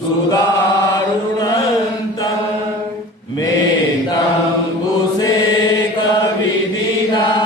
सुदारुणन्तम् मेदम्बुसेकविधिना जितवा